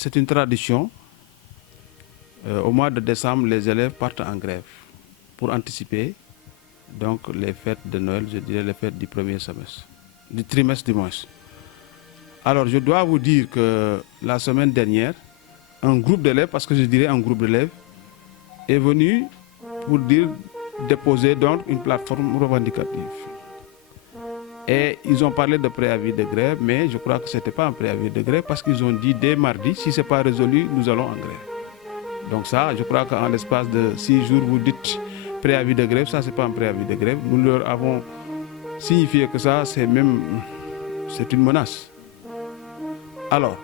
c'est une tradition. Au mois de décembre, les élèves partent en grève pour anticiper donc les fêtes de Noël, je dirais les fêtes du premier semestre, du trimestre du moins. Alors, je dois vous dire que la semaine dernière, un groupe d'élèves, parce que je dirais un groupe d'élèves, est venu pour déposer donc une plateforme revendicative. Et ils ont parlé de préavis de grève, mais je crois que ce n'était pas un préavis de grève parce qu'ils ont dit dès mardi, si ce n'est pas résolu, nous allons en grève. Donc ça, je crois qu'en l'espace de 6 jours, vous dites préavis de grève, ça c'est pas un préavis de grève. Nous leur avons signifié que ça, c'est une menace. Alors,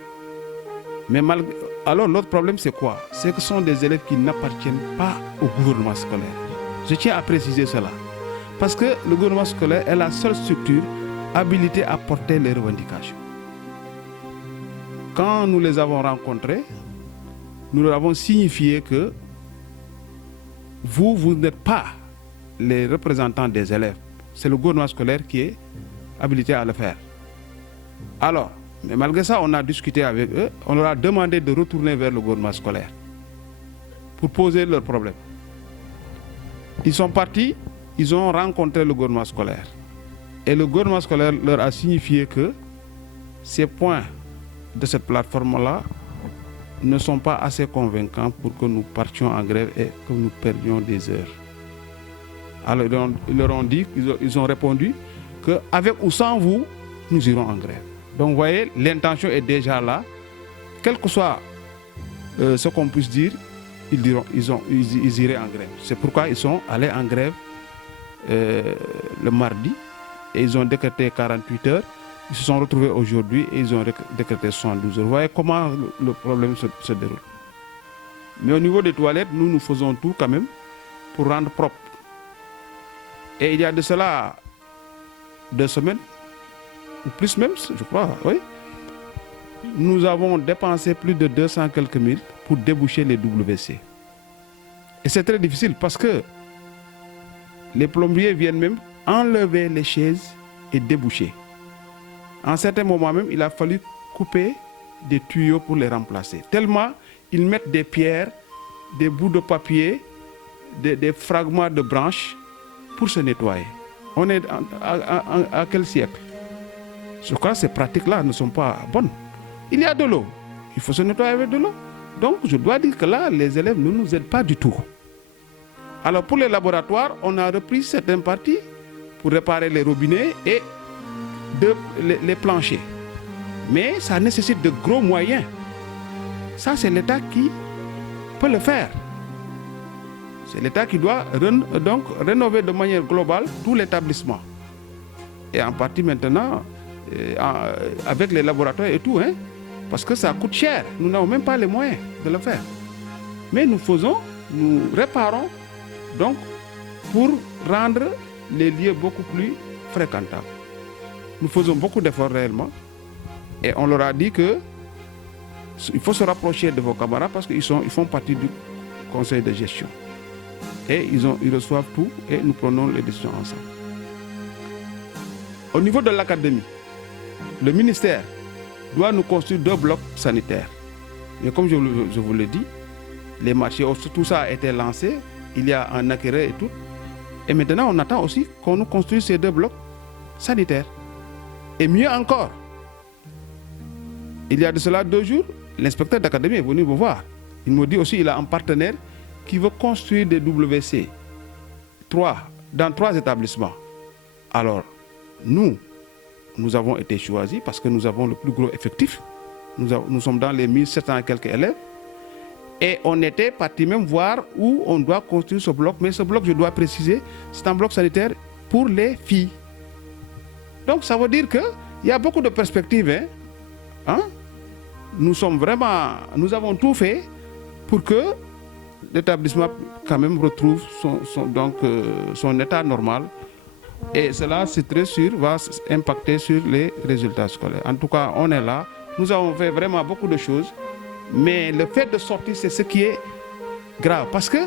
alors l'autre problème c'est quoi? C'est que ce sont des élèves qui n'appartiennent pas au gouvernement scolaire. Je tiens à préciser cela. Parce que le gouvernement scolaire est la seule structure habilitée à porter les revendications. Quand nous les avons rencontrés, nous leur avons signifié que vous n'êtes pas les représentants des élèves. C'est le gouvernement scolaire qui est habilité à le faire. Alors, mais malgré ça, on a discuté avec eux, on leur a demandé de retourner vers le gouvernement scolaire pour poser leurs problèmes. Ils sont partis, ils ont rencontré le gouvernement scolaire. Et le gouvernement scolaire leur a signifié que ces points de cette plateforme-là ne sont pas assez convaincants pour que nous partions en grève et que nous perdions des heures. Alors ils leur ont dit, ils ont répondu qu'avec ou sans vous, nous irons en grève. Donc vous voyez, l'intention est déjà là. Quel que soit ce qu'on puisse dire, ils iraient en grève. C'est pourquoi ils sont allés en grève le mardi et ils ont décrété 48 heures. Ils se sont retrouvés aujourd'hui et ils ont décrété 72 heures. Vous voyez comment le problème se déroule. Mais au niveau des toilettes, nous faisons tout quand même pour rendre propre. Et il y a de cela 2 semaines, ou plus même, je crois, oui. Nous avons dépensé plus de 200 quelques mille pour déboucher les WC. Et c'est très difficile parce que les plombiers viennent même enlever les chaises et déboucher. À un certain moment même, il a fallu couper des tuyaux pour les remplacer. Tellement ils mettent des pierres, des bouts de papier, des fragments de branches pour se nettoyer. On est à quel siècle? Je crois que ces pratiques-là ne sont pas bonnes. Il y a de l'eau. Il faut se nettoyer avec de l'eau. Donc, je dois dire que là, les élèves ne nous aident pas du tout. Alors, pour les laboratoires, on a repris certaines parties pour réparer les robinets et les planchers. Mais ça nécessite de gros moyens. Ça, c'est l'État qui peut le faire. C'est l'État qui doit donc rénover de manière globale tout l'établissement. Et en partie maintenant, avec les laboratoires et tout, hein, parce que ça coûte cher. Nous n'avons même pas les moyens de le faire. Mais nous réparons, donc, pour rendre les lieux beaucoup plus fréquentables. Nous faisons beaucoup d'efforts réellement. Et on leur a dit qu'il faut se rapprocher de vos camarades parce qu'ils font partie du conseil de gestion. Et ils reçoivent tout et nous prenons les décisions ensemble. Au niveau de l'académie, le ministère doit nous construire 2 blocs sanitaires. Mais comme je vous l'ai dit, les marchés, tout ça a été lancé, il y a un acquéreur et tout. Et maintenant, on attend aussi qu'on nous construise ces 2 blocs sanitaires. Et mieux encore, il y a de cela 2 jours, l'inspecteur d'académie est venu me voir. Il me dit aussi qu'il a un partenaire qui veut construire des WC dans 3 établissements. Alors, nous avons été choisis parce que nous avons le plus gros effectif. Nous sommes dans les 1700 et quelques élèves. Et on était parti même voir où on doit construire ce bloc. Mais ce bloc, je dois préciser, c'est un bloc sanitaire pour les filles. Donc ça veut dire qu'il y a beaucoup de perspectives. Hein? Nous avons tout fait pour que l'établissement quand même retrouve son état normal. Et cela, c'est très sûr, va impacter sur les résultats scolaires. En tout cas, on est là. Nous avons fait vraiment beaucoup de choses. Mais le fait de sortir, c'est ce qui est grave. Parce que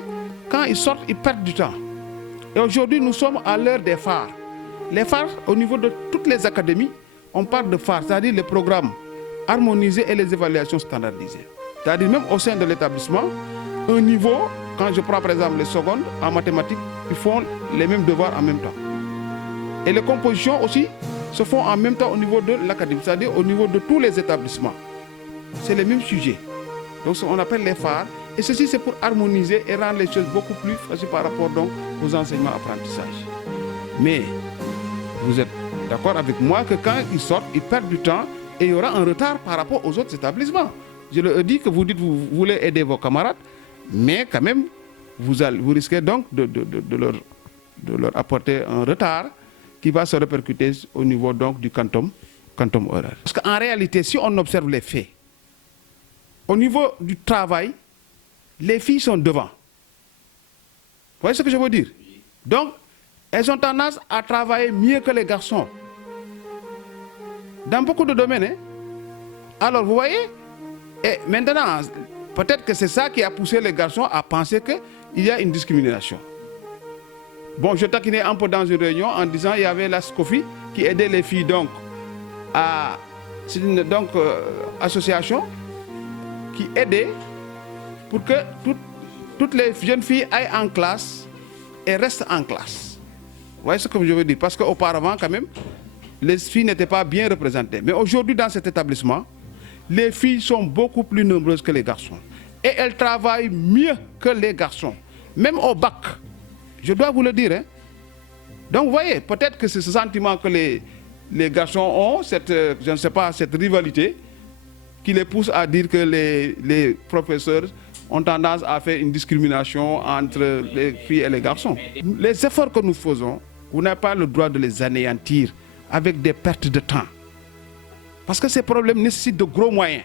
quand ils sortent, ils perdent du temps. Et aujourd'hui, nous sommes à l'heure des phares. Les phares, au niveau de toutes les académies, on parle de phares, c'est-à-dire les programmes harmonisés et les évaluations standardisées. C'est-à-dire même au sein de l'établissement, un niveau, quand je prends par exemple les secondes, en mathématiques, ils font les mêmes devoirs en même temps. Et les compositions aussi se font en même temps au niveau de l'académie, c'est-à-dire au niveau de tous les établissements. C'est les mêmes sujets. Donc on appelle les phares. Et ceci, c'est pour harmoniser et rendre les choses beaucoup plus faciles par rapport donc aux enseignements apprentissages. Mais vous êtes d'accord avec moi que quand ils sortent, ils perdent du temps et il y aura un retard par rapport aux autres établissements. Je leur dis que vous dites que vous voulez aider vos camarades, mais quand même, vous risquez donc de leur apporter un retard qui va se répercuter au niveau donc du quantum horaire. Parce qu'en réalité, si on observe les faits, au niveau du travail, les filles sont devant. Vous voyez ce que je veux dire? Donc, elles ont tendance à travailler mieux que les garçons. Dans beaucoup de domaines. Hein? Alors, vous voyez? Et maintenant, peut-être que c'est ça qui a poussé les garçons à penser qu'il y a une discrimination. Bon, je taquinais un peu dans une réunion en disant qu'il y avait la SCOFI qui aidait les filles donc à... C'est une association qui aidait pour que toutes les jeunes filles aillent en classe et restent en classe. Vous voyez ce que je veux dire? Parce qu'auparavant, quand même, les filles n'étaient pas bien représentées. Mais aujourd'hui, dans cet établissement, les filles sont beaucoup plus nombreuses que les garçons. Et elles travaillent mieux que les garçons. Même au bac. Je dois vous le dire. Hein? Donc, vous voyez, peut-être que c'est ce sentiment que les garçons ont, je ne sais pas, cette rivalité, qui les pousse à dire que les professeurs ont tendance à faire une discrimination entre les filles et les garçons. Les efforts que nous faisons, vous n'avez pas le droit de les anéantir avec des pertes de temps. Parce que ces problèmes nécessitent de gros moyens.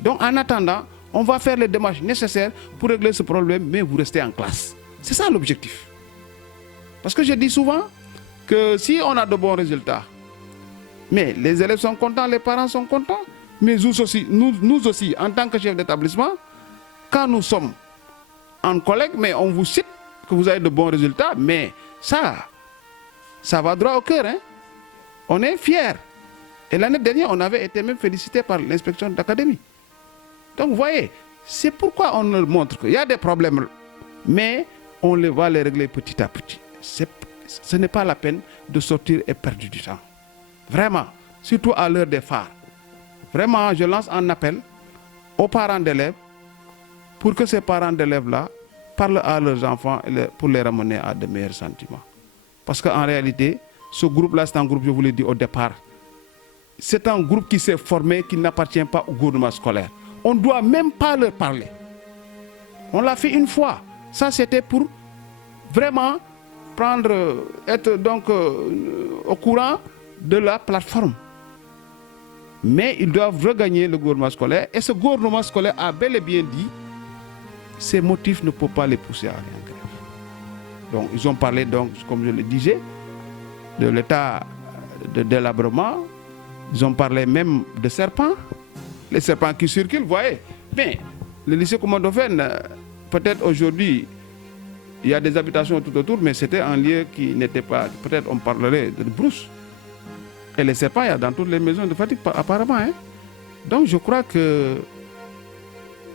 Donc en attendant, on va faire les démarches nécessaires pour régler ce problème, mais vous restez en classe. C'est ça l'objectif. Parce que je dis souvent que si on a de bons résultats, mais les élèves sont contents, les parents sont contents, mais nous aussi, en tant que chef d'établissement, quand nous sommes en collègue, mais on vous cite que vous avez de bons résultats, mais ça va droit au cœur. Hein? On est fiers. Et l'année dernière, on avait été même félicité par l'inspection d'académie. Donc vous voyez, c'est pourquoi on leur montre qu'il y a des problèmes, mais on va les régler petit à petit. Ce n'est pas la peine de sortir et perdre du temps. Vraiment, surtout à l'heure des phares. Vraiment, je lance un appel aux parents d'élèves pour que ces parents d'élèves-là parlent à leurs enfants pour les ramener à de meilleurs sentiments. Parce qu'en réalité, ce groupe-là, c'est un groupe, je vous l'ai dit au départ, c'est un groupe qui s'est formé, qui n'appartient pas au gouvernement scolaire. On ne doit même pas leur parler. On l'a fait une fois. Ça, c'était pour vraiment être donc au courant de la plateforme. Mais ils doivent regagner le gouvernement scolaire. Et ce gouvernement scolaire a bel et bien dit ces motifs ne peuvent pas les pousser à aller en grève. Donc, ils ont parlé, donc, comme je le disais, de l'état de délabrement. Ils ont parlé même de serpents. Les serpents qui circulent, vous voyez. Mais le lycée Comandofène, peut-être aujourd'hui, il y a des habitations tout autour, mais c'était un lieu qui n'était pas... Peut-être on parlerait de brousse. Et les serpents, il y a dans toutes les maisons de Fatick, apparemment. Hein. Donc je crois que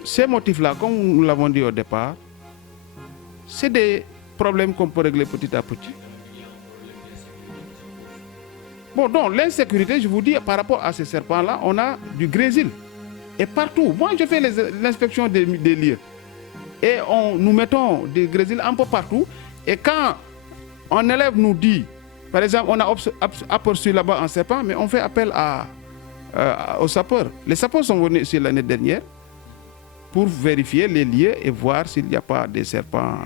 ces motifs-là, comme nous l'avons dit au départ, c'est des problèmes qu'on peut régler petit à petit. Bon, donc l'insécurité, je vous dis, par rapport à ces serpents-là, on a du grésil. Et partout, moi je fais l'inspection des lieux. Et nous mettons des grésils un peu partout. Et quand un élève nous dit, par exemple, on a aperçu là-bas un serpent, mais on fait appel aux sapeurs. Les sapeurs sont venus ici l'année dernière pour vérifier les lieux et voir s'il n'y a pas des serpents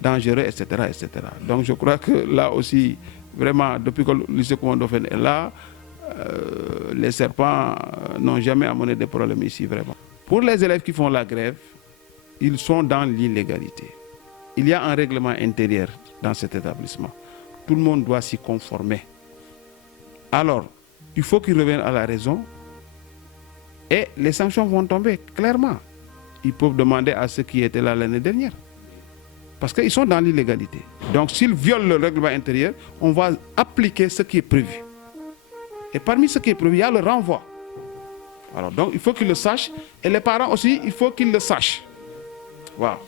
dangereux, etc., etc. Donc je crois que là aussi, vraiment, depuis que le lycée Comandofène est là, les serpents n'ont jamais amené de problèmes ici, vraiment. Pour les élèves qui font la grève, ils sont dans l'illégalité. Il y a un règlement intérieur dans cet établissement. Tout le monde doit s'y conformer. Alors, il faut qu'ils reviennent à la raison et les sanctions vont tomber, clairement. Ils peuvent demander à ceux qui étaient là l'année dernière. Parce qu'ils sont dans l'illégalité. Donc, s'ils violent le règlement intérieur, on va appliquer ce qui est prévu. Et parmi ce qui est prévu, il y a le renvoi. Alors donc il faut qu'ils le sachent et les parents aussi il faut qu'ils le sachent waaw